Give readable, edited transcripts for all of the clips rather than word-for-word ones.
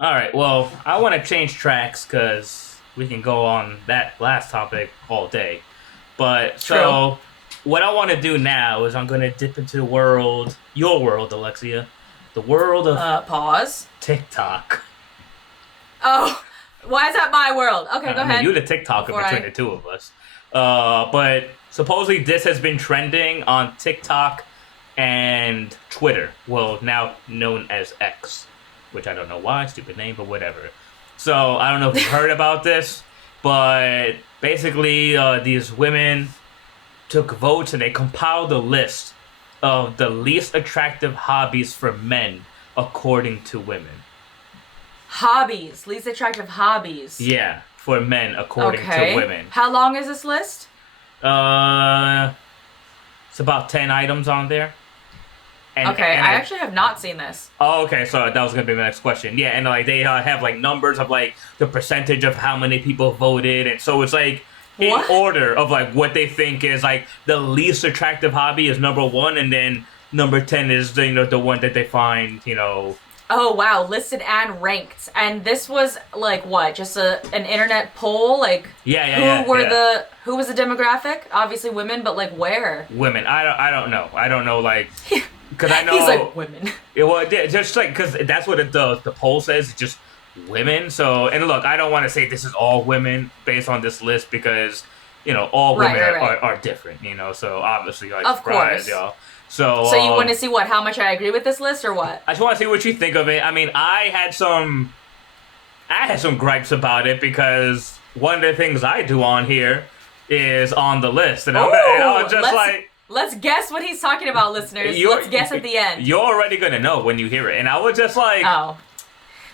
All right. Well, I want to change tracks because we can go on that last topic all day. But True. so, what I want to do now is I'm going to dip into the world, your world, Alexia, the world of Pause. TikTok. Oh, why is that my world? Okay, go I mean, ahead. you're the TikToker Before between I. the two of us. But supposedly this has been trending on TikTok and Twitter. Well, now known as X, which I don't know why, stupid name, but whatever. So I don't know if you've heard about this, but basically these women took votes and they compiled a list of the least attractive hobbies for men according to women. Hobbies. Least attractive hobbies. Yeah, for men according to Okay. women. How long is this list? Uh, it's about 10 items on there. Okay, And I actually have not seen this. oh, okay, so that was gonna be the next question. Yeah, and like they have like numbers of like the percentage of how many people voted, and so it's like in What? order of like what they think is like the least attractive hobby is number one, and then number 10 is the one that they find Oh wow, listed and ranked. And this was like what? Just an internet poll? Like yeah yeah yeah yeah who was the demographic? Obviously women, but like where? women. I don't know like because I He's know like women. just like because that's what the poll says. It's just women. So and look, I don't want to say this is all women based on this list because all Right, women right, are, right. are different. So obviously like Of surprise, course. y'all. So So you want to see what? How much I agree with this list, or what? I just want to see what you think of it. I mean, I had some gripes about it because one of the things I do on here is on the list, and I Oh, was just like. let's guess what he's talking about, listeners. You're, Let's guess at the end. You're already gonna know when you hear it, and I was just like, Oh,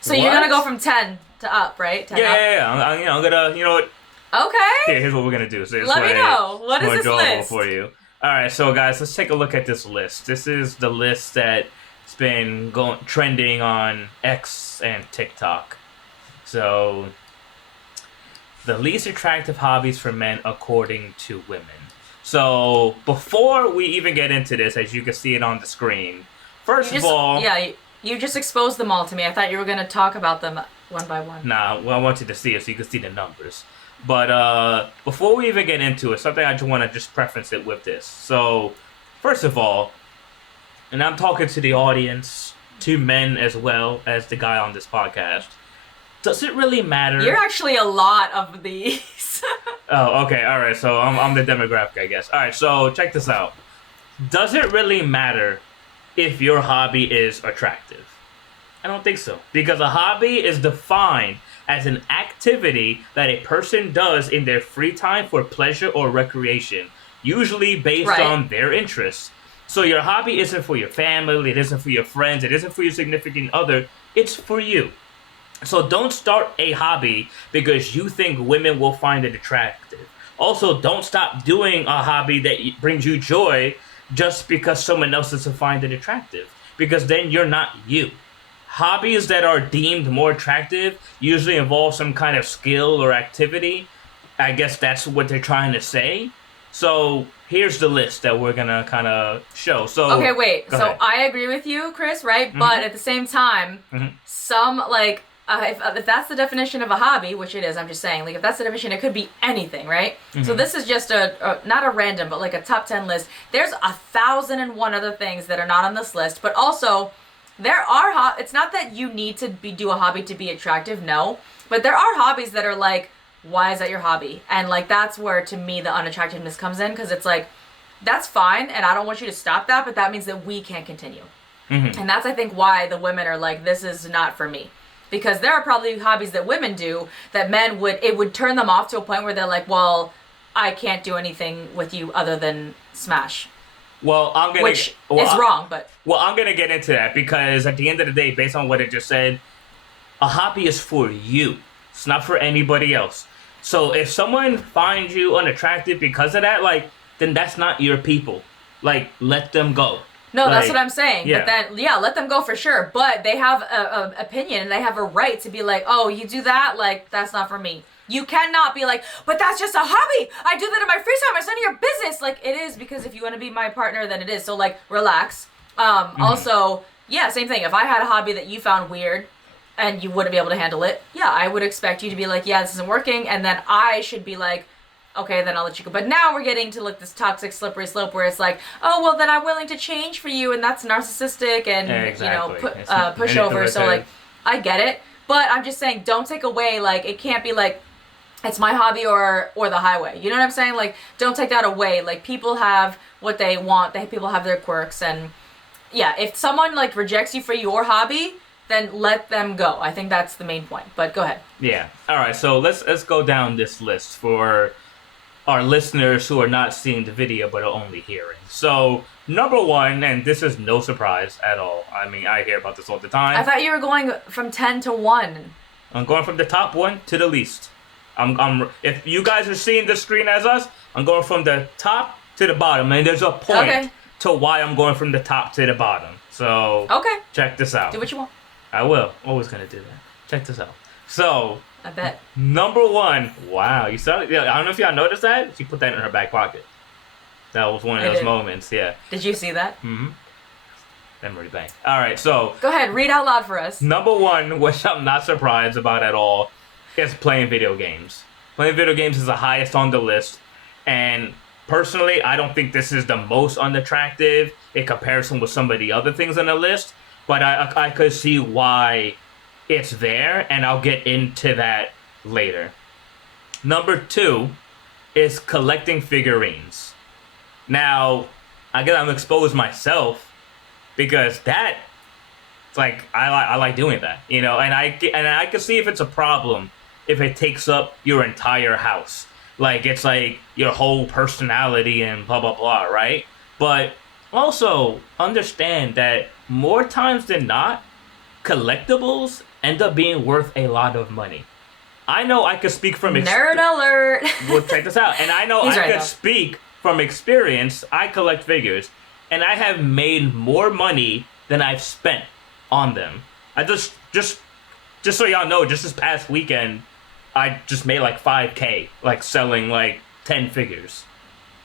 so "What?" you're gonna go from 10 to up, right? 10 Yeah, up. yeah, yeah. I'm gonna, what? Okay. Here's what we're gonna do. So it's Let me know. What is more this enjoyable list? for you. All right, so guys, let's take a look at this list. This is the list that's been going trending on X and TikTok. So, the least attractive hobbies for men according to women. So, before we even get into this, as you can see it on the screen, You first of just all, yeah, you just exposed them all to me. I thought you were gonna talk about them one by one. nah, well, I want you to see it so you can see the numbers. But before we even get into it, something I just want to just preference it with this. So, first of all, and I'm talking to the audience, to men as well as the guy on this podcast. Does it really matter? You're actually a lot of these. Oh, okay, all right. So I'm the demographic, I guess. All right, so check this out. Does it really matter if your hobby is attractive? I don't think so. Because a hobby is defined as an activity that a person does in their free time for pleasure or recreation, usually based Right. on their interests. So your hobby isn't for your family, it isn't for your friends, it isn't for your significant other, it's for you. So don't start a hobby because you think women will find it attractive. Also, don't stop doing a hobby that brings you joy just because someone else doesn't find it attractive. Because then you're not you. Hobbies that are deemed more attractive usually involve some kind of skill or activity. I guess that's what they're trying to say. So here's the list that we're gonna kind of show. So Okay, wait. go So ahead. I agree with you, Chris, right? But at the same time, some like if that's the definition of a hobby, which it is, I'm just saying, like if that's the definition, it could be anything, right? So this is just a not a random, but like a top 10 list. There's 1,001 other things that are not on this list, but also there are it's not that you need to do a hobby to be attractive, no, but there are hobbies that are like, why is that your hobby? And like that's where to me the unattractiveness comes in, because it's like that's fine and I don't want you to stop that, but that means that we can't continue. And that's I think why the women are like, this is not for me. Because there are probably hobbies that women do that men would turn them off to a point where they're like, well, I can't do anything with you other than smash. Well, Which is wrong, but Well, I'm gonna get into that because at the end of the day, based on what it just said, a hobby is for you. It's not for anybody else. So if someone finds you unattractive because of that, like, then that's not your people. Like, let them go. no, that's Like, what I'm saying. yeah. But then, yeah, let them go for sure. But they have a opinion and they have a right to be like, oh, you do that? Like, that's not for me. You cannot be like, but that's just a hobby. I do that in my free time. It's none of your business. Like, it is, because if you want to be my partner, then it is. So, like, relax. Also, yeah, same thing. If I had a hobby that you found weird, and you wouldn't be able to handle it, yeah, I would expect you to be like, yeah, this isn't working, and then I should be like, okay, then I'll let you go. But now we're getting to like this toxic, slippery slope where it's like, oh, well, then I'm willing to change for you, and that's narcissistic and, exactly. Pushover. So like, I get it, but I'm just saying, don't take away, like, it can't be like, it's my hobby or the highway. You know what I'm saying? Like, don't take that away. Like, people have what they want. People have their quirks, and yeah, if someone like rejects you for your hobby, then let them go. I think that's the main point. But go ahead. Yeah. All right. So let's go down this list for our listeners who are not seeing the video but are only hearing. So number one, and this is no surprise at all. I mean, I hear about this all the time. I thought you were going from 10 to 1. I'm going from the top one to the least. I'm if you guys are seeing the screen as us, I'm going from the top to the bottom, and there's a point to why I'm going from the top to the bottom. So check this out. Do what you want. I will. Always gonna do that. Check this out. So I bet. Number one. Wow, you saw it? Yeah, I don't know if y'all noticed that. She put that in her back pocket. That was one of those moments. Yeah. Did you see that? Mm-hmm. Memory bank. All right, so go ahead, read out loud for us. Number one, which I'm not surprised about at all, is playing video games. Playing video games is the highest on the list, and personally, I don't think this is the most unattractive in comparison with some of the other things on the list, but I could see why it's there, and I'll get into that later. Number two is collecting figurines. Now, I guess I'm exposed myself because that, it's like, I like doing that, you know, and I can see if it's a problem if it takes up your entire house. Like, it's like your whole personality and blah, blah, blah, right? But also understand that more times than not, collectibles end up being worth a lot of money. I know I could speak from nerd alert. Well, check this out. And I know I could speak from experience. I collect figures, and I have made more money than I've spent on them. I just so y'all know, just this past weekend, I just made like $5,000, like selling like 10 figures.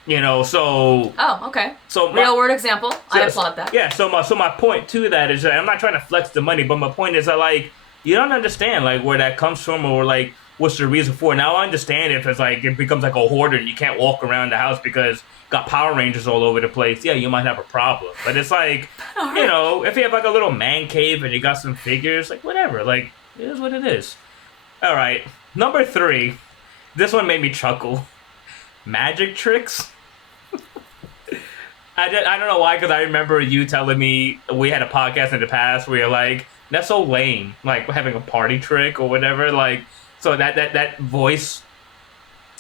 You know, so... Oh, okay. So real world example. I applaud that. Yeah, so my point to that is that I'm not trying to flex the money, but my point is that, like, you don't understand, like, where that comes from or, like, what's the reason for it. Now, I understand if it's, like, it becomes, like, a hoarder and you can't walk around the house because got Power Rangers all over the place. Yeah, you might have a problem. But it's, like, you know, if you have, like, a little man cave and you got some figures, like, whatever. Like, it is what it is. All right. Number three. This one made me chuckle. Magic tricks. I don't know why, because I remember you telling me we had a podcast in the past where you're like, that's so lame, like having a party trick or whatever. Like, so that voice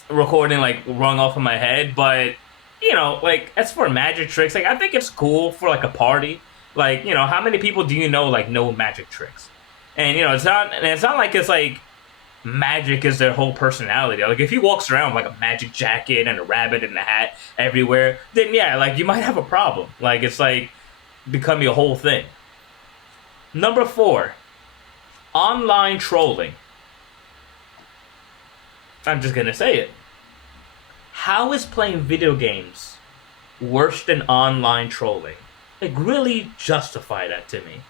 recording like rung off in my head. But you know, like, as for magic tricks, like, I think it's cool for like a party. Like, you know, how many people do you know like know magic tricks? And you know, it's not like it's like magic is their whole personality. Like, if he walks around with like a magic jacket and a rabbit and a hat everywhere, then yeah, like, you might have a problem. Like, it's like becoming a whole thing. Number four, online trolling. I'm just gonna say it. How is playing video games worse than online trolling? Like, really justify that to me.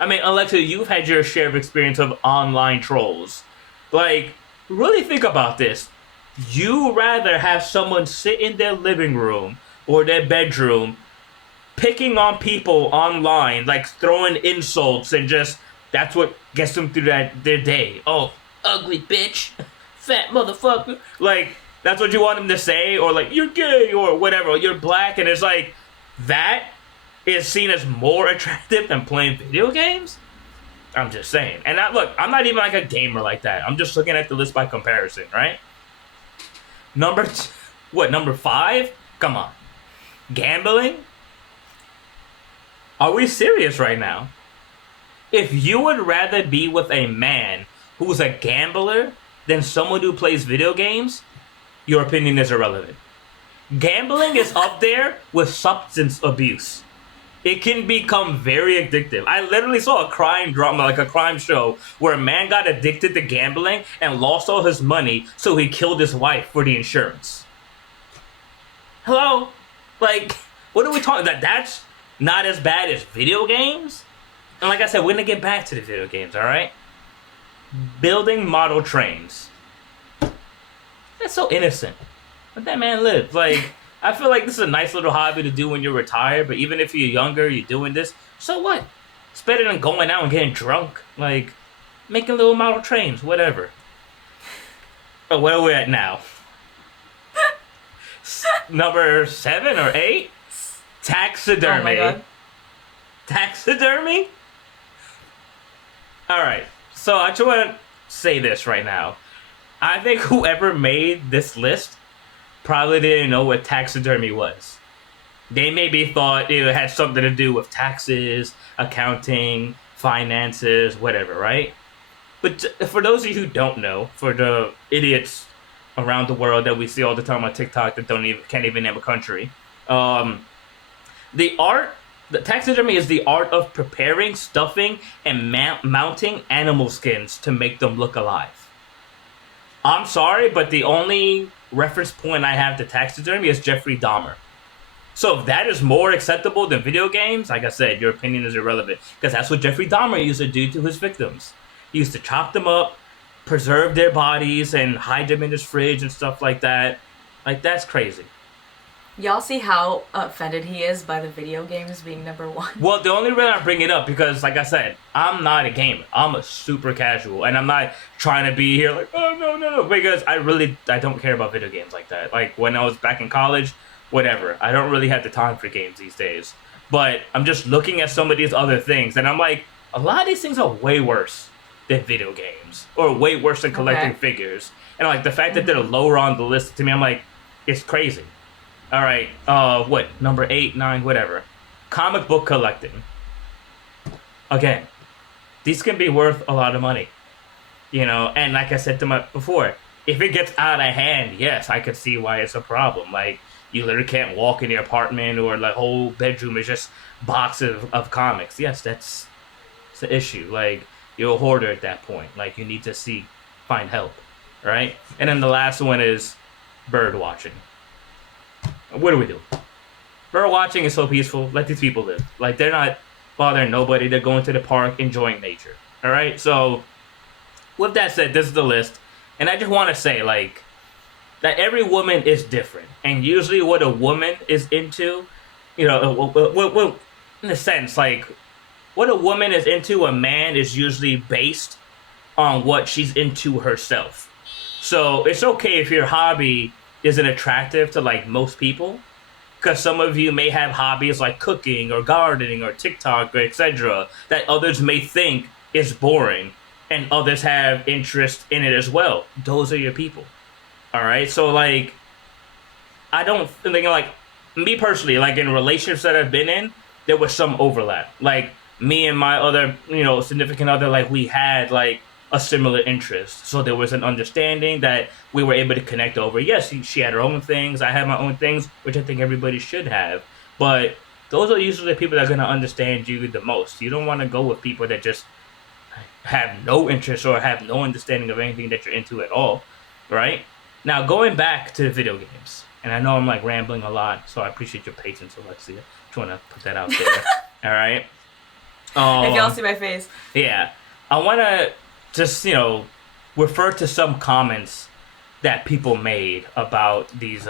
I mean, Alexa, you've had your share of experience of online trolls. Like, really think about this. You rather have someone sit in their living room or their bedroom picking on people online, like throwing insults, and just, that's what gets them through their day. Oh, ugly bitch, fat motherfucker. Like, that's what you want them to say, or like, you're gay, or whatever, or you're black, and it's like, that is seen as more attractive than playing video games? I'm just saying. And look, I'm not even like a gamer like that. I'm just looking at the list by comparison, right? Number 5? Come on. Gambling? Are we serious right now? If you would rather be with a man who's a gambler than someone who plays video games, your opinion is irrelevant. Gambling is up there with substance abuse. It can become very addictive. I literally saw a crime drama, like a crime show, where a man got addicted to gambling and lost all his money, so he killed his wife for the insurance. Hello? Like, what are we talking about? That's not as bad as video games? And like I said, we're going to get back to the video games, alright? building model trains. That's so innocent. Let that man live. Like, I feel like this is a nice little hobby to do when you're retired, but even if you're younger, you're doing this, so what? It's better than going out and getting drunk. Like, making little model trains, whatever. But where are we at now? Number 7 or 8? Taxidermy. Oh my God. Taxidermy? Alright, so I just want to say this right now. I think whoever made this list probably didn't know what taxidermy was. They maybe thought it had something to do with taxes, accounting, finances, whatever, right? But for those of you who don't know, for the idiots around the world that we see all the time on TikTok that can't even name a country, the taxidermy is the art of preparing, stuffing, and mounting animal skins to make them look alive. I'm sorry, but the only reference point I have to taxidermy is Jeffrey Dahmer. So if that is more acceptable than video games, like I said, your opinion is irrelevant. Because that's what Jeffrey Dahmer used to do to his victims. He used to chop them up, preserve their bodies, and hide them in his fridge and stuff like that. Like, that's crazy. Y'all see how offended he is by the video games being number 1? Well, the only reason I bring it up, because, like I said, I'm not a gamer. I'm a super casual, and I'm not trying to be here like, oh, no, because I don't care about video games like that. Like, when I was back in college, whatever. I don't really have the time for games these days. But I'm just looking at some of these other things, and I'm like, a lot of these things are way worse than video games, or way worse than collecting figures. And, like, the fact that they're lower on the list, to me, I'm like, it's crazy. All right, what, number 8, 9, whatever. Comic book collecting. Again, these can be worth a lot of money. You know, and like I said before, if it gets out of hand, yes, I could see why it's a problem. Like, you literally can't walk in your apartment, or the whole bedroom is just boxes of comics. Yes, it's an issue. Like, you're a hoarder at that point. Like, you need to find help, right? And then the last one is bird watching. What do we do? Bird watching is so peaceful. Let these people live. Like, they're not bothering nobody. They're going to the park, enjoying nature. All right? So, with that said, this is the list. And I just want to say, like, that every woman is different. And usually what a woman is into, you know, in a sense, like, what a woman is into, a man is usually based on what she's into herself. So, it's okay if your hobby isn't attractive to, like, most people, because some of you may have hobbies like cooking or gardening or TikTok or etc. that others may think is boring, and others have interest in it as well. Those are your people. All right, so, like, I don't think, like, me personally, like, in relationships that I've been in, there was some overlap. Like, me and my other, you know, significant other, like, we had, like, a similar interest. So there was an understanding that we were able to connect over. Yes, she had her own things, I had my own things, which I think everybody should have. But those are usually the people that are going to understand you the most. You don't want to go with people that just have no interest or have no understanding of anything that you're into at all, right? Now, going back to the video games, and I know I'm, like, rambling a lot, so I appreciate your patience, Alexia. Just want to put that out there. All right? If y'all see my face. Yeah. I want to just, you know, refer to some comments that people made about these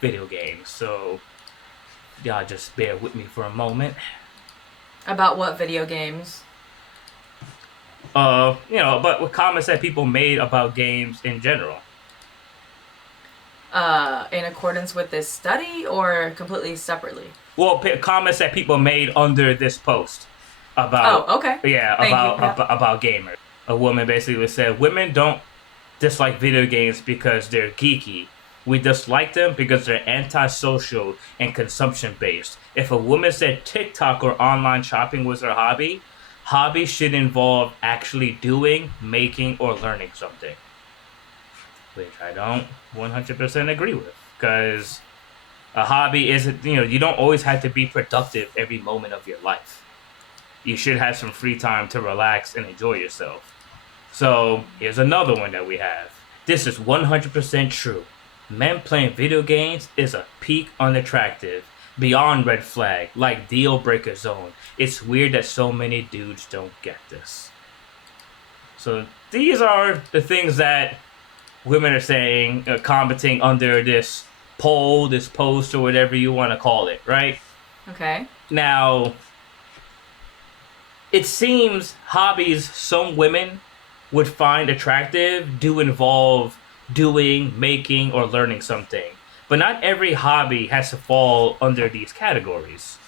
video games. So, y'all just bear with me for a moment. About what video games? You know, but with comments that people made about games in general. In accordance with this study, or completely separately? Well, comments that people made under this post about. Oh, okay. Yeah, about gamers. A woman basically said, women don't dislike video games because they're geeky. We dislike them because they're antisocial and consumption-based. If a woman said TikTok or online shopping was her hobby, hobby should involve actually doing, making, or learning something. Which I don't 100% agree with. Because a hobby isn't, you know, you don't always have to be productive every moment of your life. You should have some free time to relax and enjoy yourself. So, here's another one that we have. This is 100% true. Men playing video games is a peak unattractive, beyond red flag, like deal breaker zone. It's weird that so many dudes don't get this. So these are the things that women are saying, commenting under this poll, this post, or whatever you want to call it, right? Okay. Now, it seems hobbies some women would find attractive do involve doing, making, or learning something. But not every hobby has to fall under these categories.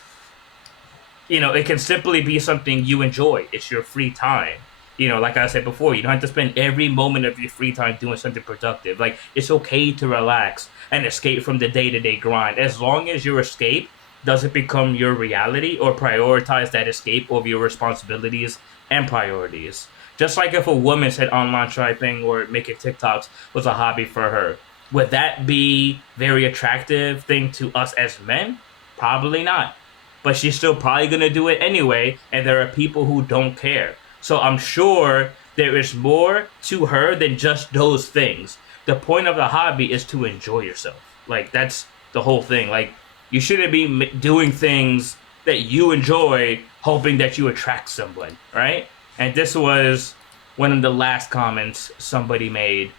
It can simply be something you enjoy. It's your free time. Like I said before, you don't have to spend every moment of your free time doing something productive. Like, it's okay to relax and escape from the day-to-day grind. As long as your escape doesn't become your reality or prioritize that escape over your responsibilities and priorities. Just like if a woman said online shopping or making TikToks was a hobby for her, would that be very attractive thing to us as men? Probably not. But she's still probably going to do it anyway, and there are people who don't care. So I'm sure there is more to her than just those things. The point of the hobby is to enjoy yourself. Like, that's the whole thing. Like, you shouldn't be doing things that you enjoy hoping that you attract someone, right? And this was one of the last comments somebody made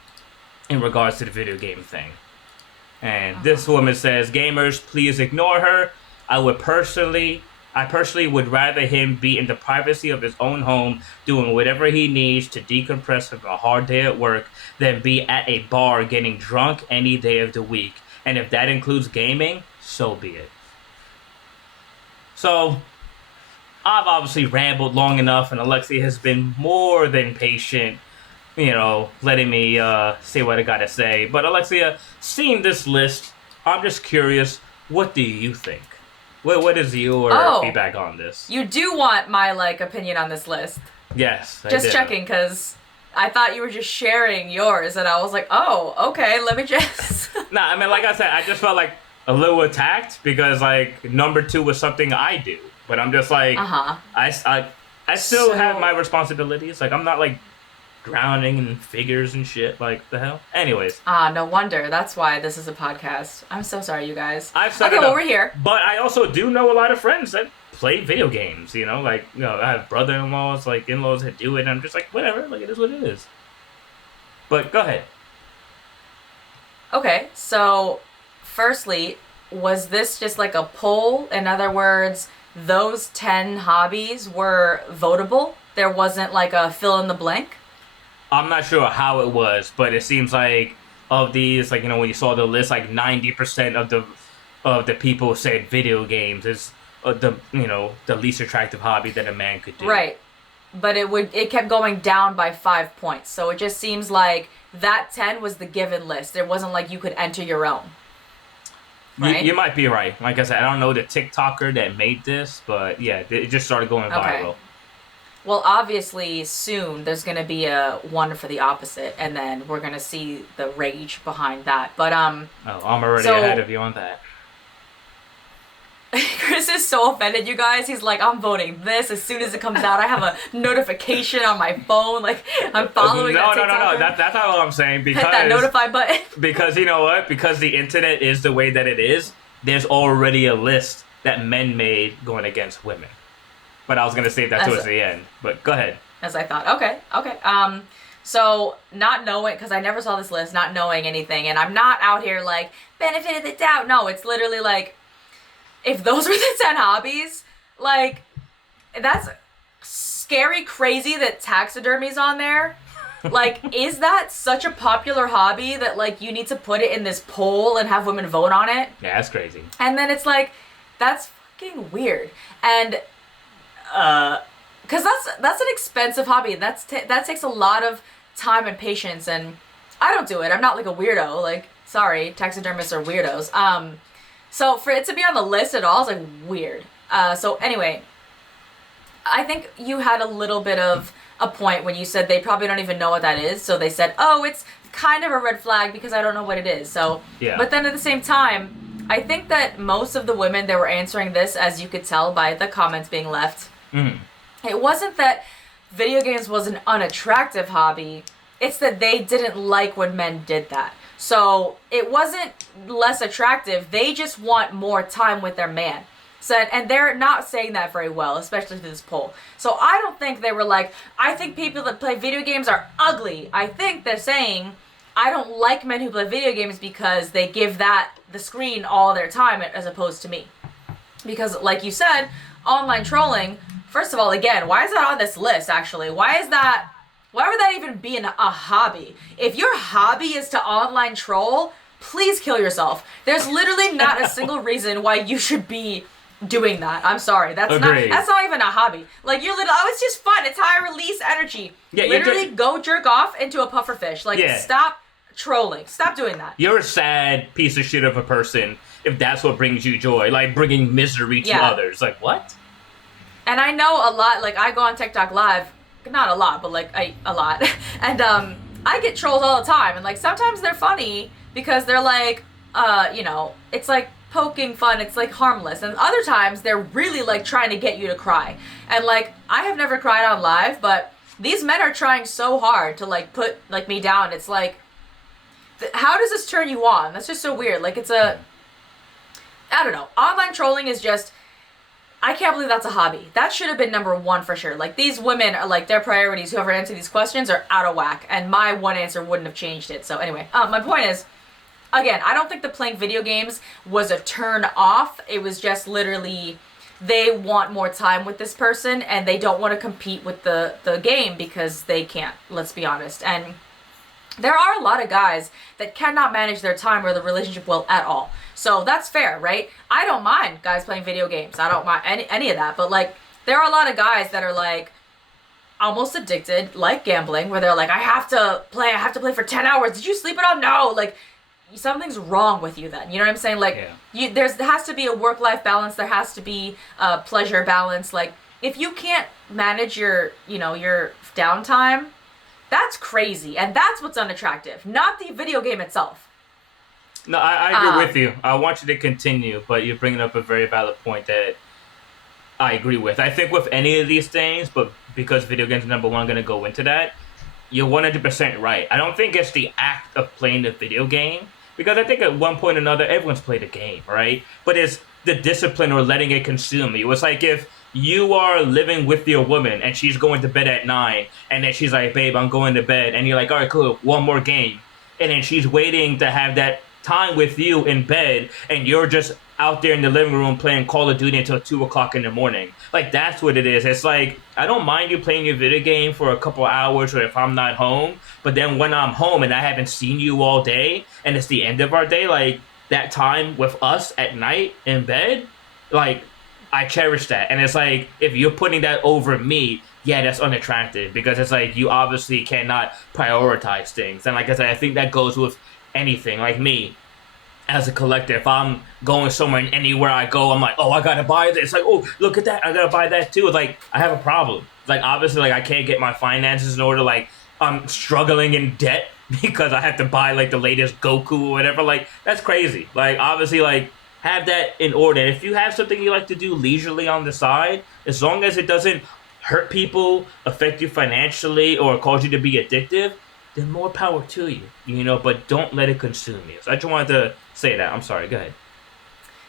in regards to the video game thing. And this woman says, "Gamers, please ignore her. I personally would rather him be in the privacy of his own home doing whatever he needs to decompress from a hard day at work than be at a bar getting drunk any day of the week. And if that includes gaming, so be it." So, I've obviously rambled long enough, and Alexia has been more than patient, letting me say what I gotta say. But Alexia, seeing this list, I'm just curious, what do you think? What is your feedback on this? You do want my opinion on this list? Yes, I just do. Checking, because I thought you were just sharing yours, and I was like, oh, okay, let me just... Nah, I mean, like I said, I just felt like a little attacked because number 2 was something I do, but I'm just like, I still have my responsibilities. Like, I'm not drowning in figures and shit. Like, the hell. Anyways. No wonder. That's why this is a podcast. I'm so sorry, you guys. I've set it up, we're here. But I also do know a lot of friends that play video games. I have brother-in-laws, in-laws that do it, and I'm just like, whatever. It is what it is. But go ahead. Okay, so firstly, was this just a poll? In other words, those 10 hobbies were votable? There wasn't a fill in the blank? I'm not sure how it was, but it seems like of these, when you saw the list, 90% of the people said video games is the least attractive hobby that a man could do. Right, but it kept going down by 5 points, so it just seems like that 10 was the given list. It wasn't you could enter your own. Right? You might be right. Like I said, I don't know the TikToker that made this, but yeah, it just started going viral. Well, obviously, soon there's going to be a one for the opposite, and then we're going to see the rage behind that. But, Oh, I'm already ahead of you on that. Chris is so offended, you guys. He's like, I'm voting this as soon as it comes out. I have a notification on my phone. I'm following No. TikToker. That's not what I'm saying. Because, hit that notify button. Because you know what? Because the internet is the way that it is, there's already a list that men made going against women. But I was going to save that towards the end. But go ahead. As I thought. Okay. So, not knowing, because I never saw this list, not knowing anything, and I'm not out here benefit of the doubt. No, it's literally if those were the 10 hobbies, that's scary crazy that taxidermy's on there. Is that such a popular hobby that, you need to put it in this poll and have women vote on it? Yeah, that's crazy. And then it's that's fucking weird. And, because that's an expensive hobby. That takes a lot of time and patience, and I don't do it. I'm not a weirdo. Sorry, taxidermists are weirdos. So for it to be on the list at all is weird. So anyway, I think you had a little bit of a point when you said they probably don't even know what that is. So they said, oh, it's kind of a red flag because I don't know what it is. So, yeah. But then at the same time, I think that most of the women that were answering this, as you could tell by the comments being left, it wasn't that video games was an unattractive hobby. It's that they didn't like when men did that. So it wasn't less attractive. They just want more time with their man. said, and they're not saying that very well, especially through this poll. So I don't think they were like, I think people that play video games are ugly. I think they're saying, I don't like men who play video games because they give the screen all their time as opposed to me. Because like you said, online trolling, first of all, again, why is that on this list actually? Why would that even be a hobby? If your hobby is to online troll, please kill yourself. There's literally not a single reason why you should be doing that. I'm sorry. That's not even a hobby. Like, you're literally, it's just fun. It's how I release energy. Yeah, literally go jerk off into a pufferfish. Like, stop trolling. Stop doing that. You're a sad piece of shit of a person if that's what brings you joy. Like, bringing misery to others. Like, what? And I know a lot, like, I go on TikTok Live, not a lot, but, like, a lot. And, I get trolls all the time. And, like, sometimes they're funny because they're, like, it's, like, poking fun. It's, like, harmless. And other times, they're really, like, trying to get you to cry. And, like, I have never cried on live, but these men are trying so hard to, like, put, like, me down. It's, like, how does this turn you on? That's just so weird. Like, I don't know. Online trolling is just, I can't believe that's a hobby. That should have been number one for sure. Like, these women are, like, their priorities, whoever answered these questions, are out of whack. And my one answer wouldn't have changed it. So anyway, my point is, again, I don't think the playing video games was a turn off. It was just literally, they want more time with this person and they don't want to compete with the game because they can't, let's be honest. And there are a lot of guys that cannot manage their time or the relationship well at all. So that's fair, right? I don't mind guys playing video games. I don't mind any of that. But, like, there are a lot of guys that are, like, almost addicted, like gambling, where they're like, I have to play for 10 hours. Did you sleep at all? No. Like, something's wrong with you then. You know what I'm saying? Like, there has to be a work-life balance. There has to be a pleasure balance. Like, if you can't manage your downtime, that's crazy. And that's what's unattractive, not the video game itself. No, I agree with you. I want you to continue, but you're bringing up a very valid point that I agree with. I think with any of these things, but because video games are number one, I'm going to go into that, you're 100% right. I don't think it's the act of playing the video game, because I think at one point or another, everyone's played a game, right? But it's the discipline or letting it consume you. It's like if you are living with your woman and she's going to bed at 9, and then she's like, babe, I'm going to bed. And you're like, all right, cool, one more game. And then she's waiting to have that time with you in bed, and you're just out there in the living room playing Call of Duty until 2 o'clock in the morning. Like, that's what it is. It's like, I don't mind you playing your video game for a couple hours or if I'm not home, but then when I'm home and I haven't seen you all day and it's the end of our day, like, that time with us at night in bed, like, I cherish that. And it's like, if you're putting that over me, yeah, that's unattractive, because it's like, you obviously cannot prioritize things. And like I said, I think that goes with anything. Like me, as a collector, if I'm going somewhere and anywhere I go, I'm like, oh, I gotta buy this. It's like, oh, look at that, I gotta buy that too. It's like, I have a problem. Like, obviously, like, I can't get my finances in order. Like, I'm struggling in debt because I have to buy, like, the latest Goku or whatever. Like, that's crazy. Like, obviously, like, have that in order. If you have something you like to do leisurely on the side, as long as it doesn't hurt people, affect you financially, or cause you to be addictive, then more power to you, but don't let it consume you. So I just wanted to say that. I'm sorry, go ahead.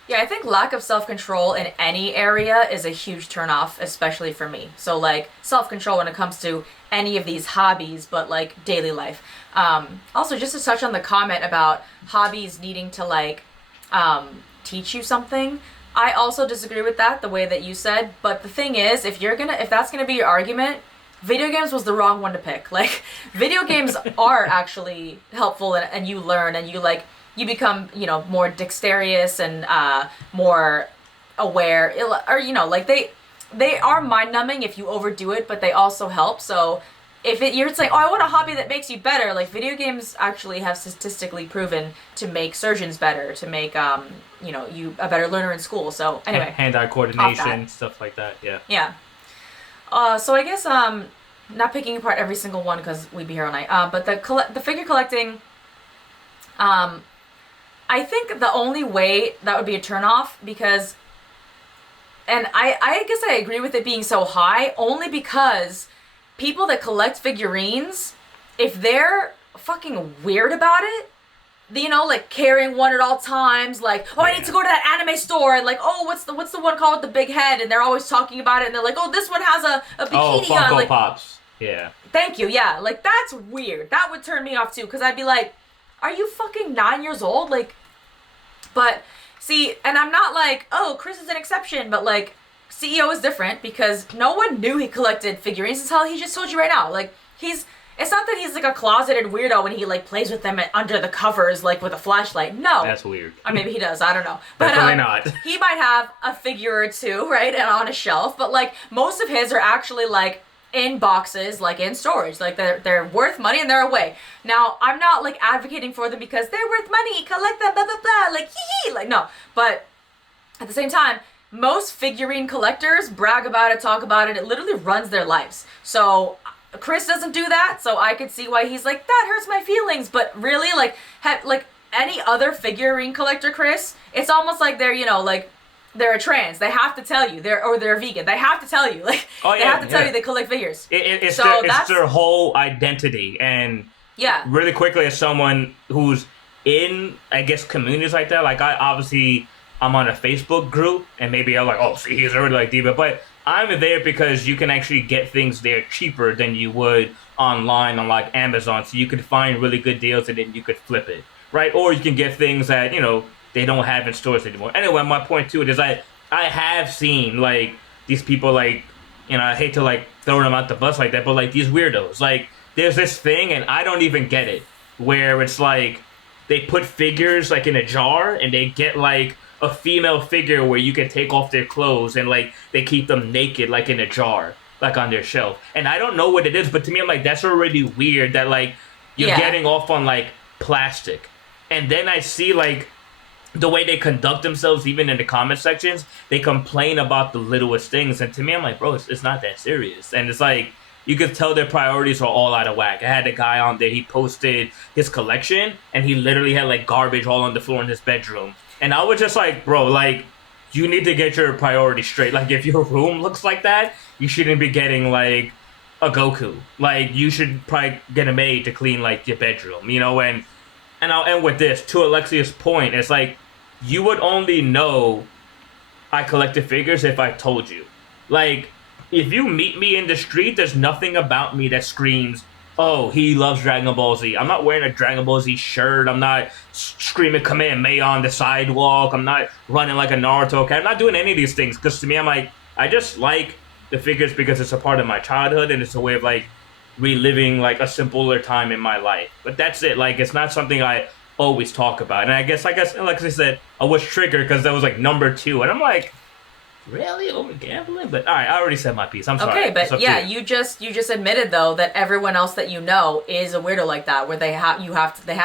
Yeah, I think lack of self-control in any area is a huge turnoff, especially for me. So, like, self-control when it comes to any of these hobbies, but, like, daily life. Also, just to touch on the comment about hobbies needing to, like, teach you something, I also disagree with that, the way that you said. But the thing is, if that's gonna be your argument, video games was the wrong one to pick. Like, video games are actually helpful, and you learn, and you become, more dexterous and more aware, or, like, they are mind-numbing if you overdo it, but they also help. So if you're saying, oh, I want a hobby that makes you better, like, video games actually have statistically proven to make surgeons better, to make you a better learner in school. So anyway, hand-eye coordination, stuff like that. Yeah. So I guess not picking apart every single one because we'd be here all night. But the figure collecting, I think the only way that would be a turnoff, because, and I guess I agree with it being so high, only because people that collect figurines, if they're fucking weird about it, you know, like carrying one at all times, like, oh, I need to go to that anime store, and like, oh, what's the one called with the big head, and they're always talking about it, and they're like, oh, this one has a bikini Funko on, like, Pops. Yeah. Thank you, yeah, like, that's weird. That would turn me off too, because I'd be like, are you fucking 9 years old? Like, but, see, and I'm not like, oh, Chris is an exception, but like, CEO is different, because no one knew he collected figurines until he just told you right now, like, it's not that he's like a closeted weirdo and he like plays with them under the covers like with a flashlight. No. That's weird. Or maybe he does. I don't know. But definitely not. He might have a figure or two, right, and on a shelf. But like most of his are actually like in boxes, like in storage. Like they're worth money and they're away. Now I'm not like advocating for them because they're worth money. Collect them, blah blah blah. Like hee hee. Like no. But at the same time, most figurine collectors brag about it, talk about it. It literally runs their lives. So Chris doesn't do that, so I could see why he's like, that hurts my feelings. But really, like any other figurine collector, Chris, it's almost like they're, you know, like they're a trans. They have to tell you they're vegan. They have to tell you, like they have to tell you they collect figures. It's their whole identity. And yeah, really quickly, as someone who's in, I guess, communities like that, like I'm on a Facebook group, and maybe I'm like, oh, see, he's already like diva, but I'm there because you can actually get things there cheaper than you would online on like Amazon. So you could find really good deals and then you could flip it, right? Or you can get things that, you know, they don't have in stores anymore. Anyway, my point to it is I have seen like these people, like, you know, I hate to like throw them out the bus like that, but like these weirdos, like there's this thing, and I don't even get it, where it's like they put figures like in a jar and they get like a female figure where you can take off their clothes and like they keep them naked like in a jar, like on their shelf. And I don't know what it is, but to me I'm like, that's already weird that like you're getting off on like plastic. And then I see like the way they conduct themselves, even in the comment sections, they complain about the littlest things, and to me I'm like, bro, it's not that serious. And it's like you could tell their priorities are all out of whack. I had a guy on there, he posted his collection and he literally had like garbage all on the floor in his bedroom. And I was just like, bro, like, you need to get your priorities straight. Like, if your room looks like that, you shouldn't be getting, like, a Goku. Like, you should probably get a maid to clean, like, your bedroom, you know? And I'll end with this. To Alexia's point, it's like, you would only know I collected figures if I told you. Like, if you meet me in the street, there's nothing about me that screams, oh, he loves Dragon Ball Z. I'm not wearing a Dragon Ball Z shirt. I'm not screaming Kamehameha on the sidewalk. I'm not running like a Naruto character. I'm not doing any of these things, because to me, I'm like, I just like the figures because it's a part of my childhood and it's a way of like reliving like a simpler time in my life. But that's it. Like, it's not something I always talk about. And I guess like I said, I was triggered because that was like number 2. And I'm like, really? Over gambling? But all right, I already said my piece. I'm sorry. Okay, but yeah, you just admitted though that everyone else that you know is a weirdo like that, where they have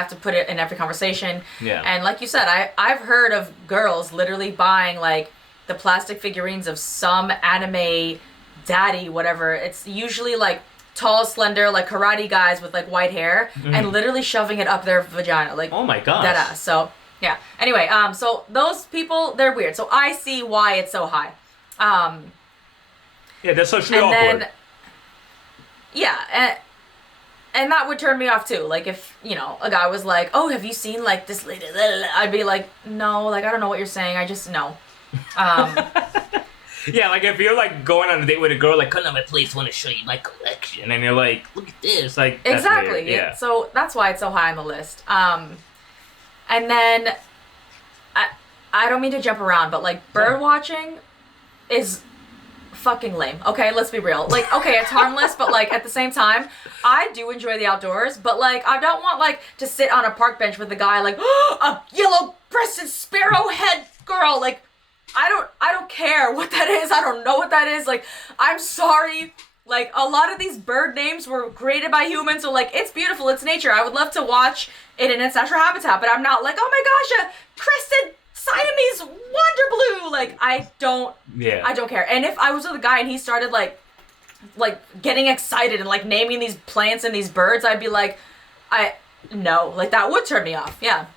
to put it in every conversation. Yeah. And like you said, I've heard of girls literally buying like the plastic figurines of some anime daddy, whatever. It's usually like tall, slender, like karate guys with like white hair, and literally shoving it up their vagina, like, oh my gosh, dead ass. So. Yeah. Anyway, so those people, they're weird. So I see why it's so high. Yeah, that's socially awkward. Then, yeah, and that would turn me off too. Like if, you know, a guy was like, oh, have you seen like this lady? I'd be like, no, like I don't know what you're saying. I just no. Yeah, like if you're like going on a date with a girl, like, come to my place, want to show you my collection, and you're like, look at this, like, that's exactly. weird. Yeah. So that's why it's so high on the list. And then, I don't mean to jump around, but like bird watching is fucking lame. Okay, let's be real. Like, okay, it's harmless, but like at the same time, I do enjoy the outdoors, but like I don't want like to sit on a park bench with a guy like, oh, a yellow-breasted sparrow head girl. Like, I don't care what that is. I don't know what that is. Like, I'm sorry. Like, a lot of these bird names were created by humans, so, like, it's beautiful, it's nature. I would love to watch it in its natural habitat, but I'm not like, oh my gosh, a crested Siamese wonder blue! Like, I don't care. And if I was with a guy and he started, like, getting excited and, like, naming these plants and these birds, I'd be like, no. Like, that would turn me off, yeah.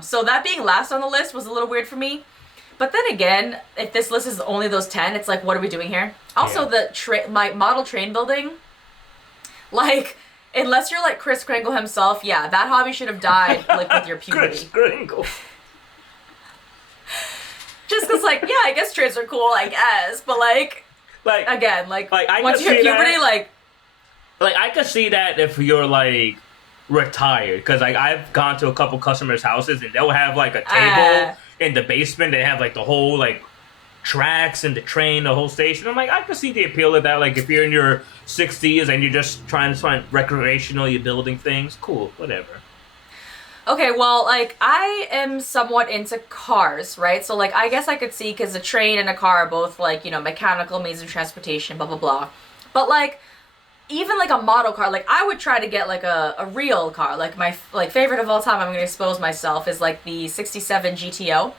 So that being last on the list was a little weird for me. But then again, if this list is only those 10, it's like, what are we doing here? Also, my model train building, like, unless you're like Kris Kringle himself, yeah, that hobby should have died like with your puberty. Kris Kringle. Just because, like, yeah, I guess trains are cool, I guess, but like again, like I once you hit puberty, like I could see that if you're like retired, because like I've gone to a couple customers' houses and they'll have like a table in the basement. They have like the whole like tracks and the train, the whole station. I'm like, I could see the appeal of that. Like if you're in your 60s and you're just trying to find recreational, you're building things, cool, whatever. Okay, well, like, I am somewhat into cars, right? So, like, I guess I could see, because a train and a car are both, like, you know, mechanical means of transportation, blah, blah, blah. But, like, even, like, a model car, like, I would try to get, like, a real car. Like, my, like, favorite of all time, I'm going to expose myself, is, like, the 67 GTO.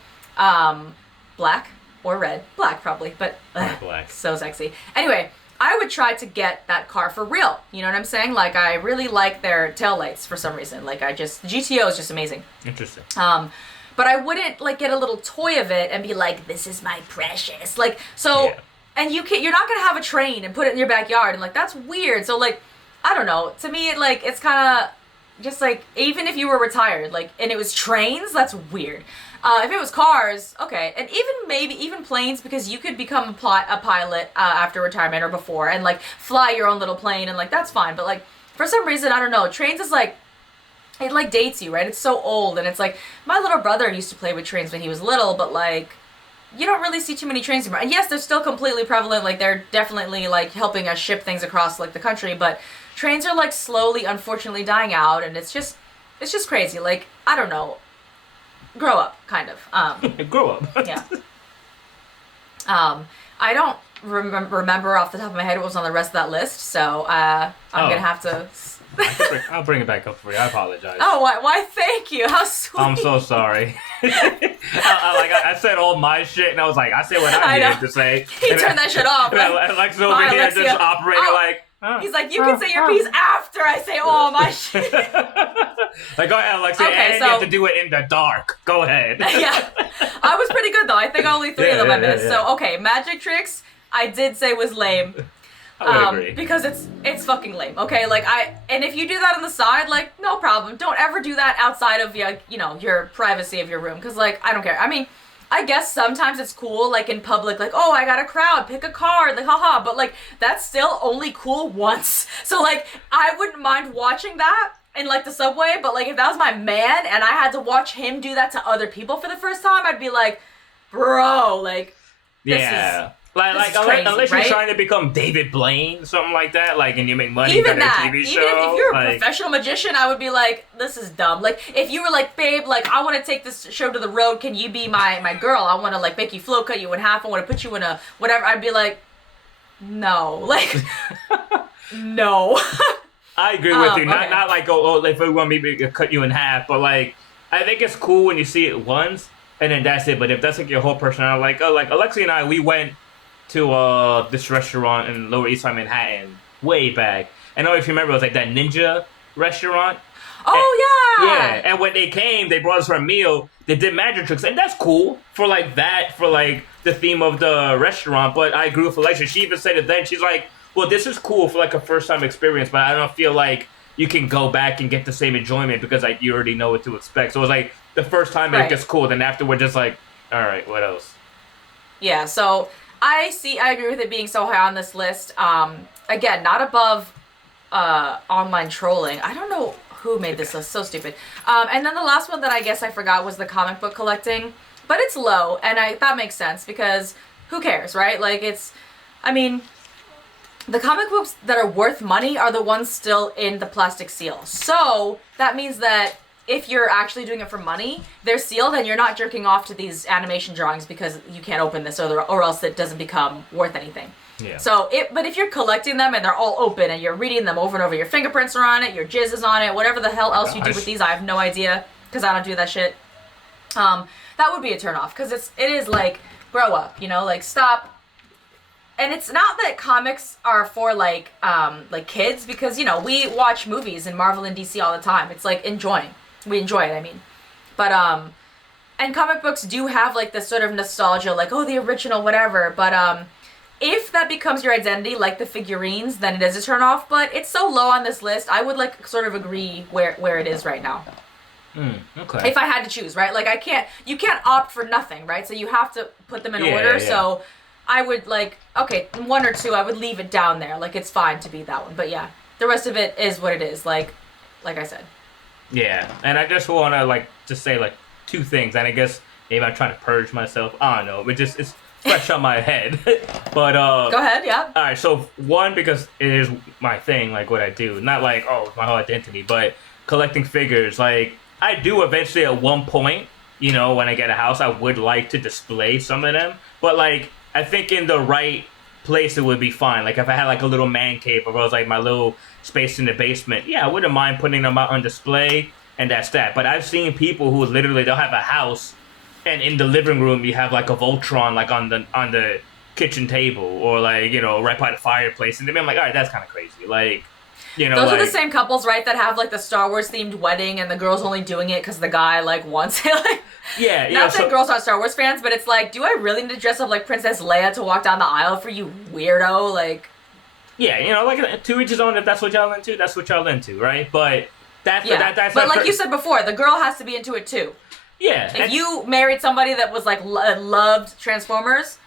Black or red. Black, probably, but black. So sexy. Anyway, I would try to get that car for real. You know what I'm saying? Like, I really like their taillights for some reason. Like, the GTO is just amazing. Interesting. But I wouldn't, like, get a little toy of it and be like, this is my precious. Like, so, Yeah. and you're not going to have a train and put it in your backyard. And, like, that's weird. So, like, I don't know. To me, like, it's kind of just, like, even if you were retired, like, and it was trains, that's weird. If it was cars, okay, and even planes, because you could become a pilot after retirement or before, and like fly your own little plane, and like that's fine. But like for some reason, I don't know, trains is like it like dates you, right? It's so old, and it's like my little brother used to play with trains when he was little, but like you don't really see too many trains anymore. And yes, they're still completely prevalent. Like they're definitely like helping us ship things across like the country, but trains are like slowly, unfortunately, dying out, and it's just crazy. Like I don't know. Grow up, kind of. Grow up. Yeah. I don't remember off the top of my head what was on the rest of that list, so I'm gonna have to. I'll bring it back up for you. I apologize. Oh, why? Thank you. How sweet. I'm so sorry. I said all my shit, and I was like, I said what I needed to say. He turned that shit off. Alexa's over here Alexia. just operating like. He's like, you can say your piece after I say all my shit. Like, go ahead, Alexia, okay, and you have to do it in the dark. Go ahead. Yeah. I was pretty good, though. I think only 3 of them I missed. Yeah. So, okay, magic tricks, I did say was lame. I would agree. Because it's fucking lame, okay? Like, and if you do that on the side, like, no problem. Don't ever do that outside of, your privacy of your room, because, like, I don't care. I mean, I guess sometimes it's cool, like, in public, like, oh, I got a crowd, pick a card, like, haha, but, like, that's still only cool once. So, like, I wouldn't mind watching that in, like, the subway, but, like, if that was my man and I had to watch him do that to other people for the first time, I'd be like, bro, like, this is... Like crazy, unless right? you're trying to become David Blaine, something like that, like, and you make money Even on a that, TV show. even if you're a like, professional magician, I would be like, this is dumb. Like, if you were like, babe, like, I want to take this show to the road, can you be my girl? I want to, like, make you float, cut you in half, I want to put you in a whatever. I'd be like, no. Like, no. I agree with you. Okay. Not like, if we want me to cut you in half, but, like, I think it's cool when you see it once, and then that's it. But if that's, like, your whole personality, like Alexia and I, we went to this restaurant in Lower East Side Manhattan way back. I don't know if you remember, it was like that ninja restaurant. Oh, and, yeah! Yeah, and when they came, they brought us for a meal. They did magic tricks, and that's cool for like the theme of the restaurant. But I agree with Alexia. She even said it then. She's like, well, this is cool for like a first time experience, but I don't feel like you can go back and get the same enjoyment because like you already know what to expect. So it was like the first time it gets cool, then after we're just like, all right, what else? Yeah, so I agree with it being so high on this list. Again, not above online trolling. I don't know who made this list. So stupid. And then the last one that I guess I forgot was the comic book collecting. But it's low, and that makes sense because who cares, right? Like, the comic books that are worth money are the ones still in the plastic seal. So that means that if you're actually doing it for money, they're sealed and you're not jerking off to these animation drawings because you can't open this or else it doesn't become worth anything. Yeah. But if you're collecting them and they're all open and you're reading them over and over, your fingerprints are on it, your jizz is on it, whatever the hell else you do with these, I have no idea because I don't do that shit. That would be a turn off because it is like, grow up, like stop. And it's not that comics are for like kids because, we watch movies in Marvel and DC all the time. It's like we enjoy it, I mean. But, and comic books do have, like, this sort of nostalgia, like, oh, the original, whatever. But, if that becomes your identity, like the figurines, then it is a turn off. But it's so low on this list. I would like sort of agree where it is right now. Okay. If I had to choose, right? Like you can't opt for nothing, right? So you have to put them in order. Yeah. So I would like, okay, 1 or 2, I would leave it down there. Like it's fine to be that one. But yeah, the rest of it is what it is. Like I said. Yeah, and I just want to like just say like 2 things, and I guess maybe I'm trying to purge myself. I don't know, but just it's fresh on my head. But go ahead, yeah. All right, so 1, because it is my thing, like what I do, not like my whole identity, but collecting figures. Like I do eventually at one point, you know, when I get a house, I would like to display some of them, but like I think in the right place it would be fine. Like if I had like a little man cave, or it was like my little space in the basement, yeah, I wouldn't mind putting them out on display, and that's that. But I've seen people who literally they'll have a house, and in the living room you have like a Voltron like on the kitchen table, or like, you know, right by the fireplace, and then I'm like, all right, that's kind of crazy. Like, you know, those like, are the same couples, right, that have like the Star Wars themed wedding, and the girl's only doing it because the guy like wants it. Like, yeah, not that girls aren't Star Wars fans, but it's like, do I really need to dress up like Princess Leia to walk down the aisle for you, weirdo? Like, yeah, you know, like to each his own. If that's what y'all into, that's what y'all into, right? But that's but like you said before, the girl has to be into it too. Yeah. If you married somebody that was like loved Transformers,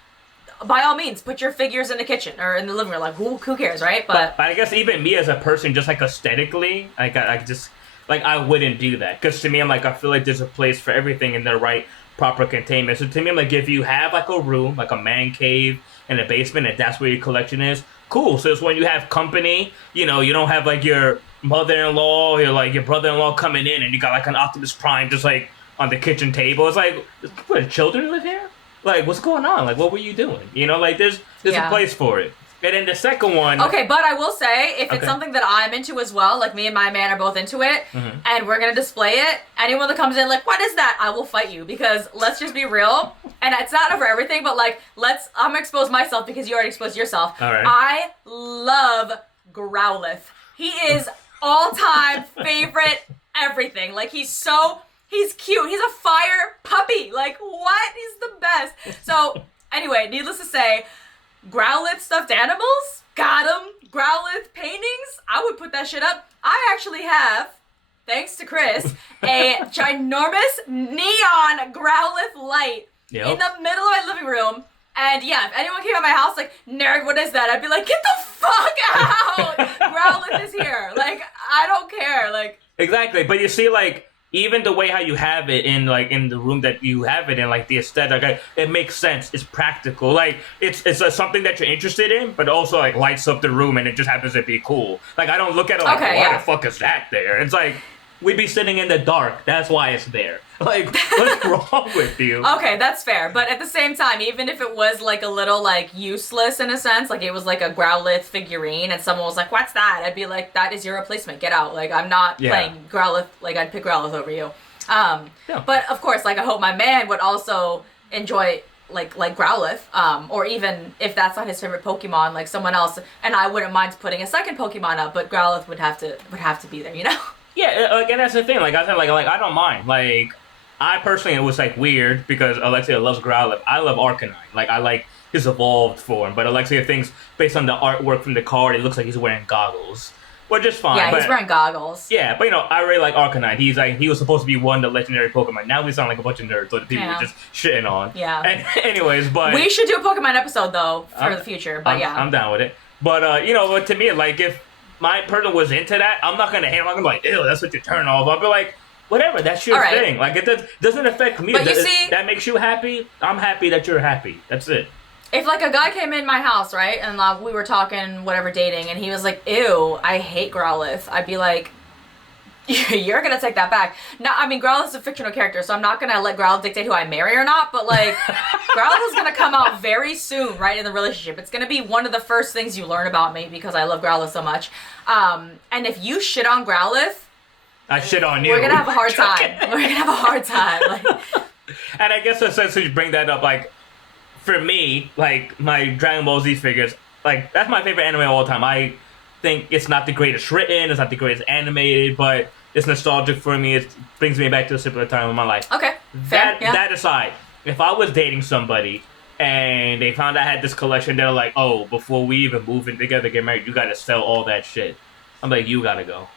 by all means, put your figures in the kitchen or in the living room. Like, who cares, right? But I guess even me as a person, just like aesthetically, like I just like I wouldn't do that, because to me, I'm like, I feel like there's a place for everything in the right proper containment. So to me, I'm like, if you have like a room, like a man cave in a basement, and that's where your collection is, cool. So it's when you have company, you know, you don't have like your mother-in-law or like your brother-in-law coming in, and you got like an Optimus Prime just like on the kitchen table. It's like, what, children live here? Like, what's going on? Like, what were you doing? You know, like, there's a place for it. And then the second one... Okay, but I will say, if it's something that I'm into as well, like me and my man are both into it, and we're going to display it, anyone that comes in like, what is that? I will fight you, because let's just be real. And it's not for everything, but like, I'm going to expose myself because you already exposed yourself. All right. I love Growlithe. He is all-time favorite everything. Like, he's cute. He's a fire puppy. Like, what? He's the best. So, anyway, needless to say, Growlithe stuffed animals, got him. Growlithe paintings, I would put that shit up. I actually have, thanks to Chris, a ginormous neon Growlithe light in the middle of my living room. And yeah, if anyone came at my house like, nerd, what is that? I'd be like, get the fuck out! Growlithe is here. Like, I don't care. Like, exactly. But you see, like, even the way how you have it in the room that you have it in, like the aesthetic, like, it makes sense. It's practical. Like, it's something that you're interested in, but also like lights up the room, and it just happens to be cool. Like, I don't look at it like, why the fuck is that there? It's like, we'd be sitting in the dark. That's why it's there. Like, what's wrong with you? Okay, that's fair. But at the same time, even if it was like a little like useless in a sense, like it was like a Growlithe figurine and someone was like, what's that? I'd be like, that is your replacement. Get out. Like, I'm not playing Growlithe. Like, I'd pick Growlithe over you. But of course, like, I hope my man would also enjoy like Growlithe, or even if that's not his favorite Pokemon, like someone else, and I wouldn't mind putting a second Pokemon up, but Growlithe would have to be there, you know? Yeah, again, that's the thing. Like I said, like I don't mind. Like, I personally, it was like weird because Alexia loves Growlithe. I love Arcanine. Like, I like his evolved form, but Alexia thinks based on the artwork from the card, it looks like he's wearing goggles, which is fine. Yeah, he's wearing goggles. Yeah, but you know, I really like Arcanine. He was supposed to be one of the legendary Pokemon. Now we sound like a bunch of nerds, so the people are just shitting on. Yeah. And anyways, but we should do a Pokemon episode though for the future. But I'm down with it. But you know, but to me, like, if my person was into that, I'm not gonna hate him. I'm gonna be like, ew, that's what you turn off. I'll be like, whatever, that's your thing. Like, it doesn't affect me. But you see, that makes you happy. I'm happy that you're happy. That's it. If like a guy came in my house, right, and we were talking, whatever, dating, and he was like, ew, I hate Growlithe, I'd be like, you're gonna take that back. Now, I mean, Growlithe's a fictional character, so I'm not gonna let Growlithe dictate who I marry or not, but like, Growlithe is gonna come out very soon, right, in the relationship. It's gonna be one of the first things you learn about me because I love Growlithe so much. And if you shit on Growlithe, I shit on you. We're gonna have a hard time. We're gonna have a hard time. Like, and I guess since you bring that up, like, for me, like, my Dragon Ball Z figures, like, that's my favorite anime of all time. I think it's not the greatest written, it's not the greatest animated, but it's nostalgic for me. It brings me back to a simpler time in my life. Okay, fair. That aside, if I was dating somebody and they found I had this collection. They're like, oh, before we even move in together, get married, you gotta sell all that shit. I'm like, you gotta go.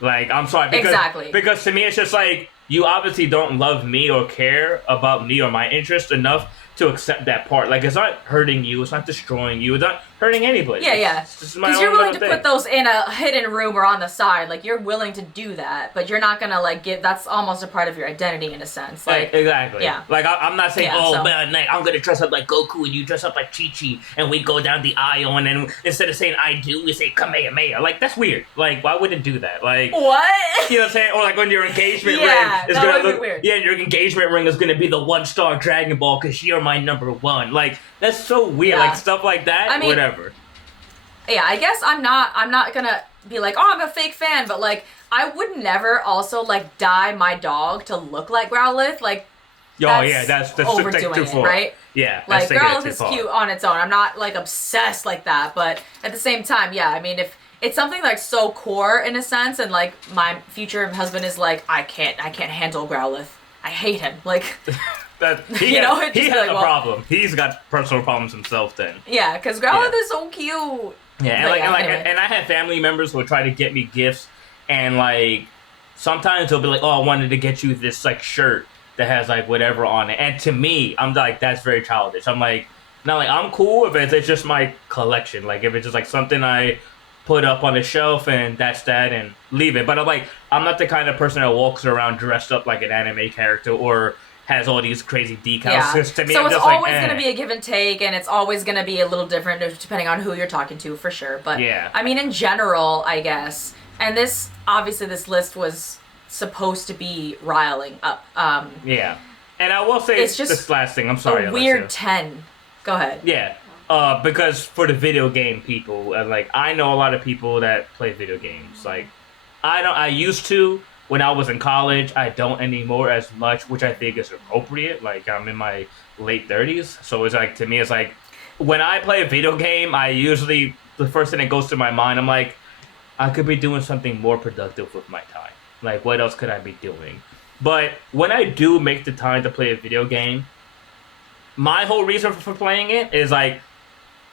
Like, I'm sorry. Because to me, it's just like, you obviously don't love me or care about me or my interest enough to accept that part. Like, it's not hurting you. It's not destroying you. It's not hurting anybody. Yeah. Because you're willing to put those in a hidden room or on the side. Like, you're willing to do that, but you're not gonna, like, that's almost a part of your identity in a sense. Like, exactly. Yeah. Like, I'm not saying, man, I'm gonna dress up like Goku and you dress up like Chi-Chi and we go down the aisle and then instead of saying I do, we say Kamehameha. Like, that's weird. Like, why would it do that? Like, what? You know what I'm saying? Or like on your engagement ring, it's gonna look weird. Yeah, your engagement ring is gonna be the 1-star Dragon Ball because you're my number one. Like, that's so weird. Like, stuff like that. I mean, whatever. Yeah, I guess I'm not gonna be like, oh, I'm a fake fan, but like, I would never also like dye my dog to look like Growlithe. Like, that's overdoing it, right? Yeah, like Growlithe is cute on its own. I'm not like obsessed like that, but at the same time, yeah, I mean, if it's something like so core in a sense, and like my future husband is like, I can't handle Growlithe. I hate him. Like. He has a problem. He's got personal problems himself then. Yeah, because Growlithe is so cute. Yeah, and I have family members who will try to get me gifts, and like sometimes they'll be like, "Oh, I wanted to get you this like shirt that has like whatever on it," and to me, I'm like, that's very childish. I'm like, not like I'm cool if it's just my collection. Like if it's just like something I put up on a shelf and that's that and leave it. But I'm not the kind of person that walks around dressed up like an anime character or has all these crazy decals. Yeah. To me, so I'm it's just always like, going to be a give and take, and it's always going to be a little different depending on who you're talking to, for sure. But yeah. I mean, in general, I guess, and this list was supposed to be riling up. Yeah, and I will say it's just this last thing. I'm sorry, a weird 10. Go ahead. Yeah. Because for the video game people, like I know a lot of people that play video games. Like I used to. When I was in college, I don't anymore as much, which I think is appropriate. Like, I'm in my late 30s, so it's like, to me, it's like, when I play a video game, I usually, the first thing that goes to my mind, I'm like, I could be doing something more productive with my time. Like, what else could I be doing? But when I do make the time to play a video game, my whole reason for playing it is like,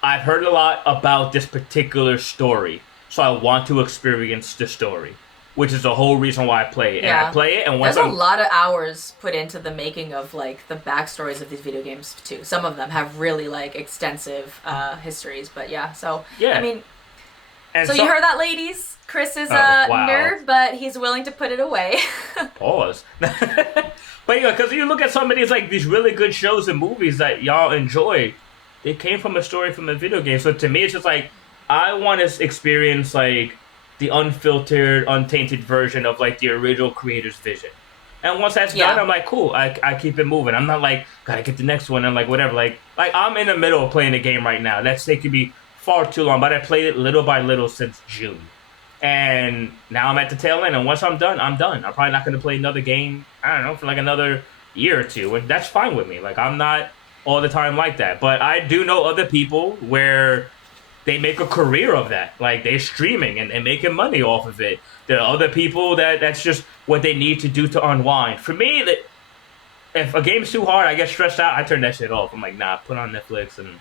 I've heard a lot about this particular story, so I want to experience the story. Which is the whole reason why I play it. Yeah. And I play it, and once there's a lot of hours put into the making of like the backstories of these video games too. Some of them have really like extensive histories, but yeah. So yeah. I mean, and so you heard that, ladies? Chris is a nerd, but he's willing to put it away. Pause. But yeah, because you look at some of these really good shows and movies that y'all enjoy, they came from a story from a video game. So to me, it's just like I want to experience like the unfiltered, untainted version of like the original creator's vision. And once that's done, I'm like, cool, I keep it moving. I'm not like, gotta get the next one. I'm like, whatever. Like I'm in the middle of playing a game right now. That's taking me far too long, but I played it little by little since June. And now I'm at the tail end, and once I'm done, I'm done. I'm probably not gonna play another game, I don't know, for like another year or two, and that's fine with me. Like, I'm not all the time like that. But I do know other people where they make a career of that. Like, they're streaming and they're making money off of it. There are other people that's just what they need to do to unwind. For me, that if a game's too hard, I get stressed out, I turn that shit off. I'm like, nah, put on Netflix and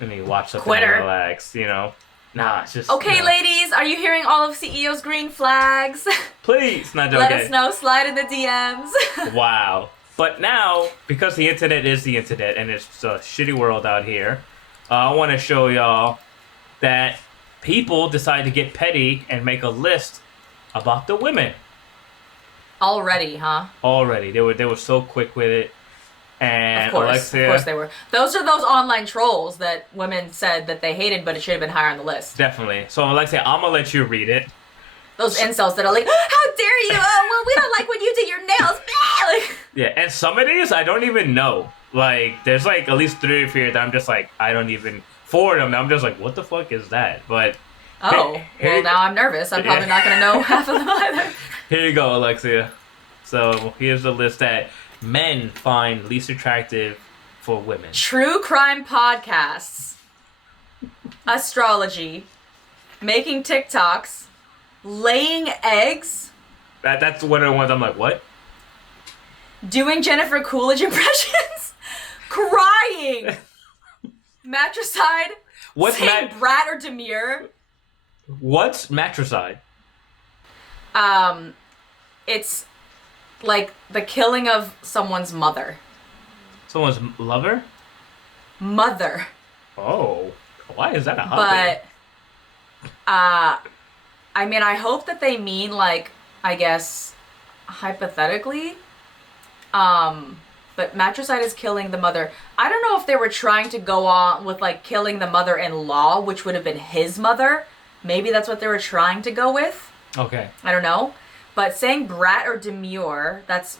let me watch something and relax, you know? Nah, it's just... Okay, ladies, are you hearing all of CEO's green flags? Please, not joking. Let us know, slide in the DMs. Wow. But now, because the internet is the internet and it's a shitty world out here, I want to show y'all that people decide to get petty and make a list about the women. Already, huh? Already. They were so quick with it. And of course, Alexia, of course they were. Those are those online trolls that women said that they hated, but it should have been higher on the list. Definitely. So Alexia, I'm gonna let you read it. Those incels that are like, how dare you? Oh, well, we don't like when you do your nails. Yeah, and some of these I don't even know. Like, there's like at least 3 or 4 that I'm just like, I don't even... 4 of them, I'm just like, what the fuck is that? But... Oh, well, now I'm nervous. I'm probably not going to know half of them either. Here you go, Alexia. So, here's the list that men find least attractive for women. True crime podcasts. Astrology. Making TikToks. Laying eggs. That's one of the ones I'm like, what? Doing Jennifer Coolidge impressions. Crying. Matricide. What's saying brat or demure. What's matricide? It's like the killing of someone's mother. Someone's lover? Mother. Oh. Why is that a hobby? But, I mean, I hope that they mean, like, I guess, hypothetically. But matricide is killing the mother. I don't know if they were trying to go on with, like, killing the mother-in-law, which would have been his mother. Maybe that's what they were trying to go with. Okay. I don't know. But saying brat or demure, that's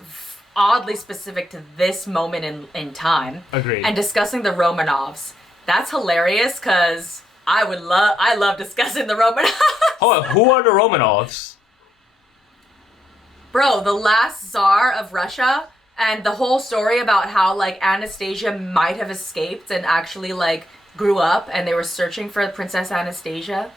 oddly specific to this moment in time. Agreed. And discussing the Romanovs. That's hilarious, because I love discussing the Romanovs. Hold on, who are the Romanovs? Bro, the last Tsar of Russia, and the whole story about how, like, Anastasia might have escaped and actually, like, grew up, and they were searching for Princess Anastasia.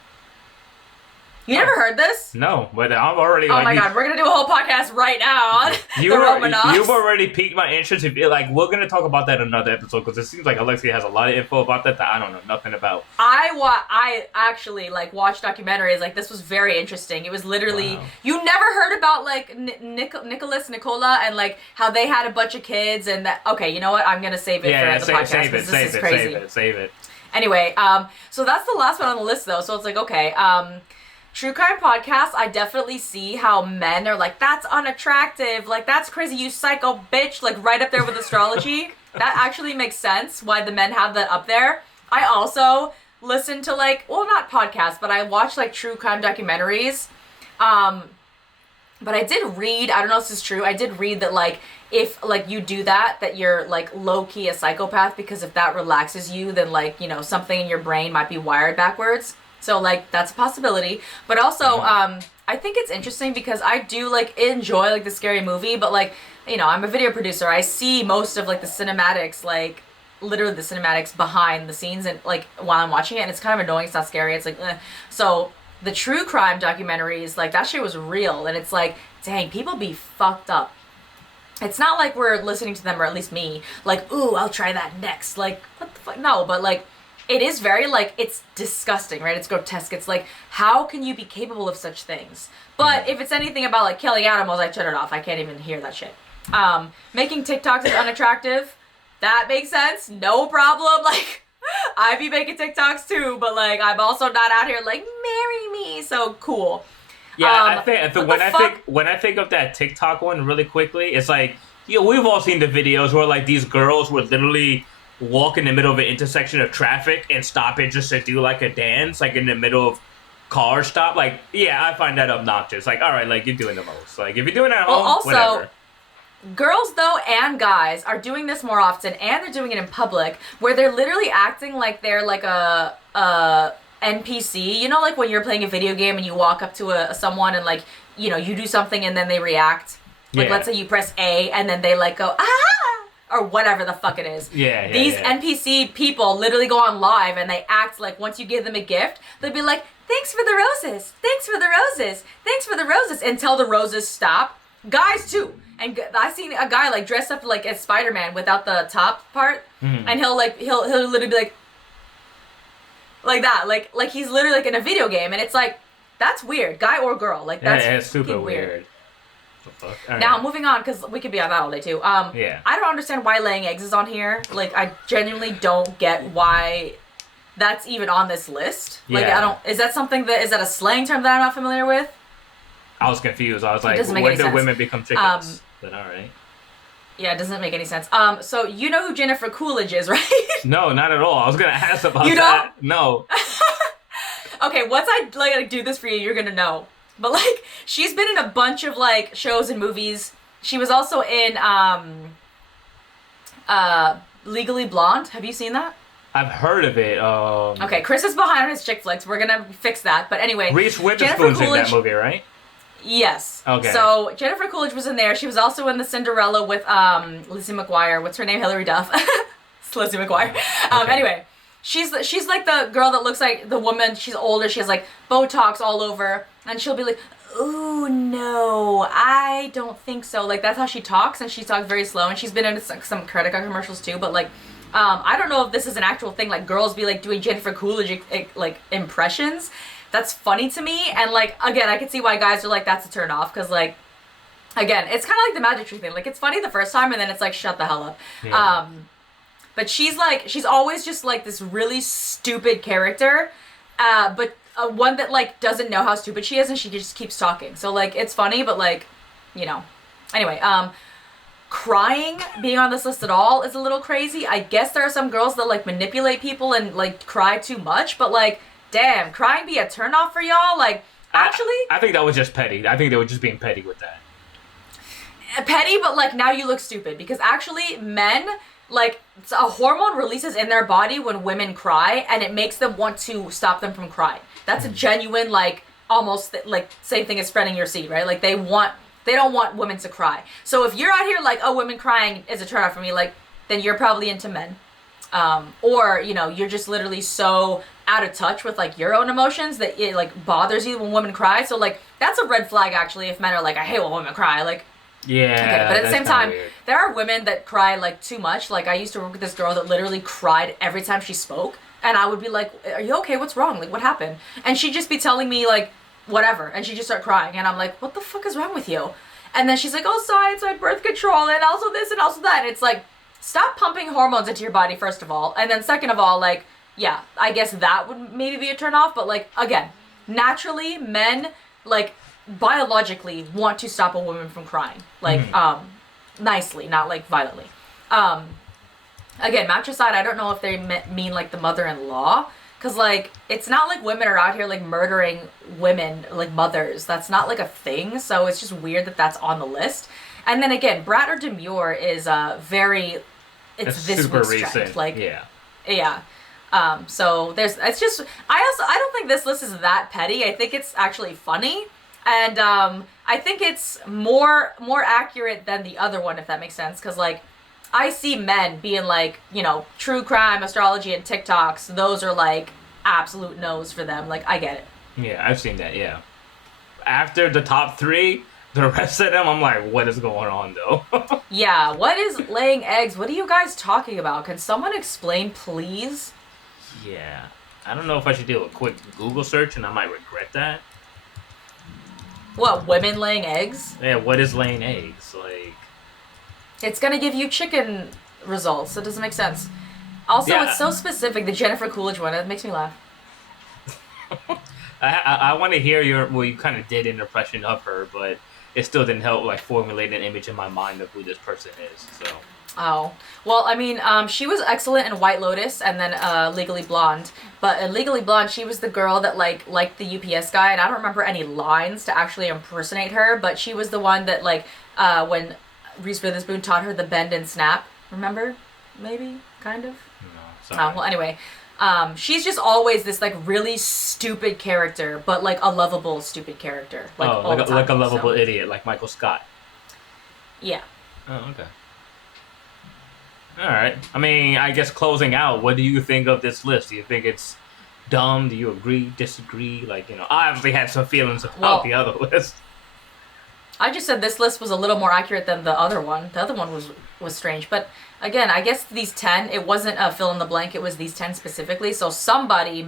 You never heard this? No, but I'm already. Oh my god, we're gonna do a whole podcast right now on the Romanovs. You've already piqued my interest. If you're like, we're gonna talk about that in another episode because it seems like Alexia has a lot of info about that I don't know nothing about. I actually like watched documentaries. Like this was very interesting. It was literally you never heard about like Nicola and like how they had a bunch of kids and that. Okay, you know what? I'm gonna save it for the podcast. Save it. Anyway, so that's the last one on the list though. So it's like okay, True crime podcasts, I definitely see how men are like, that's unattractive, like, that's crazy, you psycho bitch, like, right up there with astrology. That actually makes sense why the men have that up there. I also listen to, like, well, not podcasts, but I watch, like, true crime documentaries. But I did read, I don't know if this is true, I did read that, like, if, like, you do that you're, like, low-key a psychopath, because if that relaxes you, then, like, you know, something in your brain might be wired backwards. So, like, that's a possibility. But also, I think it's interesting because I do, like, enjoy, like, the scary movie. But, like, you know, I'm a video producer. I see most of, like, the cinematics, like, literally the cinematics behind the scenes and, like, while I'm watching it. And it's kind of annoying. It's not scary. It's like, So, the true crime documentaries, like, that shit was real. And it's like, dang, people be fucked up. It's not like we're listening to them, or at least me, like, ooh, I'll try that next. Like, what the fuck? No, but, like... It is very, like, it's disgusting, right? It's grotesque. It's like, how can you be capable of such things? But if it's anything about, like, killing animals, I turn it off. I can't even hear that shit. Making TikToks is unattractive. That makes sense. No problem. Like, I be making TikToks too, but, like, I'm also not out here, like, marry me. So, cool. Yeah, when I think of that TikTok one really quickly, it's like, you know, we've all seen the videos where, like, these girls were literally... walk in the middle of an intersection of traffic and stop it just to do like a dance, like in the middle of car stop. Like, yeah, I find that obnoxious. Like, all right, like you're doing the most. Like, if you're doing it at home, also, whatever. Girls though and guys are doing this more often, and they're doing it in public, where they're literally acting like they're like a NPC. You know, like when you're playing a video game and you walk up to someone and like, you know, you do something and then they react. Like, let's say you press A and then they like go or whatever the fuck it is. These NPC people literally go on live and they act like once you give them a gift, they'll be like, thanks for the roses, thanks for the roses, thanks for the roses, until the roses stop. Guys too. And I seen a guy like dressed up like as Spider-Man without the top part, and he'll literally be like that, like he's literally like in a video game, and it's like, that's weird, guy or girl, like that's it's super weird. Now, moving on, because we could be on that all day, too. I don't understand why laying eggs is on here. Like, I genuinely don't get why that's even on this list. Like, is that something is that a slang term that I'm not familiar with? I was confused. I was like, when do women become chickens? But all right. Yeah, it doesn't make any sense. So you know who Jennifer Coolidge is, right? No, not at all. I was going to ask about you that. You don't? No. Okay, once I, like, do this for you, you're going to know. But, like, she's been in a bunch of, like, shows and movies. She was also in, Legally Blonde. Have you seen that? I've heard of it. Okay, Chris is behind on his chick flicks. We're gonna fix that. But anyway, Reese Witherspoon's in that movie, right? Yes. Okay. So, Jennifer Coolidge was in there. She was also in the Cinderella with, Lizzie McGuire. What's her name? Hilary Duff. It's Lizzie McGuire. Okay. Anyway. She's like the girl that looks like the woman. She's older. She has like Botox all over, and she'll be like, "Ooh, no, I don't think so." Like that's how she talks, and she talks very slow. And she's been in some credit card commercials too. But like, I don't know if this is an actual thing, like girls be like doing Jennifer Coolidge like impressions. That's funny to me, and like again, I can see why guys are like that's a turn off, because like again, it's kind of like the magic tree thing. Like it's funny the first time, and then it's like shut the hell up. Yeah. But she's always just like this really stupid character, but one that like doesn't know how stupid she is, and she just keeps talking. So like it's funny, but like, you know, anyway. Crying being on this list at all is a little crazy. I guess there are some girls that like manipulate people and like cry too much, but like, damn, crying be a turnoff for y'all? Like, actually, I think that was just petty. I think they were just being petty with that. Petty, but like now you look stupid, because actually men, like, a hormone releases in their body when women cry, and it makes them want to stop them from crying. That's a genuine, like, almost like same thing as spreading your seed, right? Like they don't want women to cry. So if you're out here like, oh, women crying is a turnoff for me, like, then you're probably into men. Or, you know, you're just literally so out of touch with like your own emotions that it like bothers you when women cry. So like that's a red flag actually if men are like, I hate when women cry. Like, yeah. Okay, but at the same time, weird. there are women that cry like too much. Like I used to work with this girl that literally cried every time she spoke, and I would be like, are you okay? What's wrong? Like what happened? And she'd just be telling me like whatever, and she'd just start crying, and I'm like, what the fuck is wrong with you? And then she's like, oh, sorry, it's my birth control, and also this, and also that. And it's like, stop pumping hormones into your body, first of all. And then second of all, like, yeah, I guess that would maybe be a turn off. But, like, again, naturally, men, like, biologically want to stop a woman from crying. Like, nicely, not, like, violently. Again, matricide, I don't know if they mean, like, the mother-in-law. Because, like, it's not like women are out here, like, murdering women, like, mothers. That's not, like, a thing. So it's just weird that that's on the list. And then, again, brat or demure is very... It's this super week's recent. trend. Like, yeah. Yeah. So there's... It's just... I don't think this list is that petty. I think it's actually funny. And I think it's more accurate than the other one, if that makes sense. Because, like... I see men being like, you know, true crime, astrology, and TikToks. Those are like absolute no's for them. Like, I get it. Yeah, I've seen that, yeah. After the top 3, the rest of them, I'm like, what is going on, though? Yeah, what is laying eggs? What are you guys talking about? Can someone explain, please? Yeah. I don't know if I should do a quick Google search, and I might regret that. What, women laying eggs? Yeah, what is laying eggs? Like... It's gonna give you chicken results. That doesn't make sense. Also, Yeah. it's so specific. The Jennifer Coolidge one. It makes me laugh. I want to hear you kind of did an impression of her, but it still didn't help, like, formulate an image in my mind of who this person is, so... Oh. Well, I mean, she was excellent in White Lotus and then Legally Blonde. But in Legally Blonde, she was the girl that, like, liked the UPS guy, and I don't remember any lines to actually impersonate her, but she was the one that, like, when... Reese Witherspoon taught her the bend and snap. Remember? Maybe? Kind of? No, sorry. Well, anyway. She's just always this, like, really stupid character, but, like, a lovable stupid character. Like, all the time, like a lovable idiot, like Michael Scott. Yeah. Oh, okay. Alright. I mean, I guess closing out, what do you think of this list? Do you think it's dumb? Do you agree, disagree? Like, you know, I obviously had some feelings about the other list. I just said this list was a little more accurate than the other one. The other one was strange. But again, I guess these 10, it wasn't a fill in the blank, it was these 10 specifically. So somebody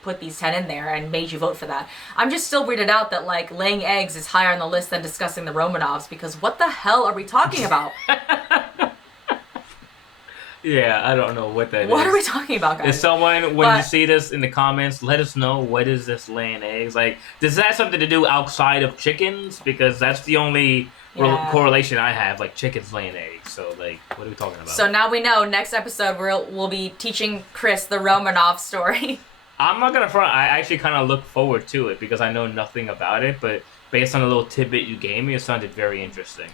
put these 10 in there and made you vote for that. I'm just still weirded out that, like, laying eggs is higher on the list than discussing the Romanovs, because what the hell are we talking about? Yeah, I don't know what that is. What are we talking about, guys? Is someone, when you see this in the comments, let us know, what is this laying eggs? Like, does that have something to do outside of chickens? Because that's the only correlation I have, like, chickens laying eggs. So, like, what are we talking about? So now we know, next episode we'll be teaching Chris the Romanov story. I'm not gonna front, I actually kind of look forward to it because I know nothing about it, but based on a little tidbit you gave me, it sounded very interesting.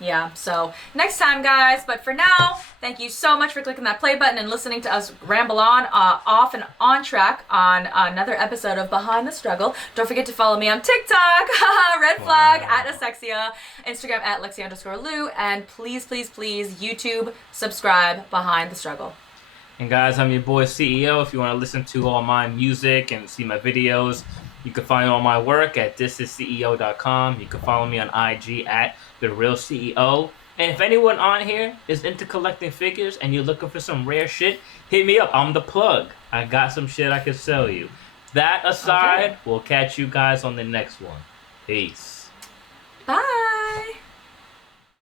Yeah, so next time, guys. But for now, thank you so much for clicking that play button and listening to us ramble on, off and on track on another episode of Behind the Struggle. Don't forget to follow me on TikTok, red flag, @Asexia, Instagram @Lexi_Lou, and please, please, please, YouTube, subscribe, Behind the Struggle. And guys, I'm your boy CEO. If you want to listen to all my music and see my videos, you can find all my work at thisisceo.com. You can follow me on IG @TheRealCEO. And if anyone on here is into collecting figures and you're looking for some rare shit, hit me up. I'm the plug. I got some shit I can sell you. That aside, we'll catch you guys on the next one. Peace. Bye.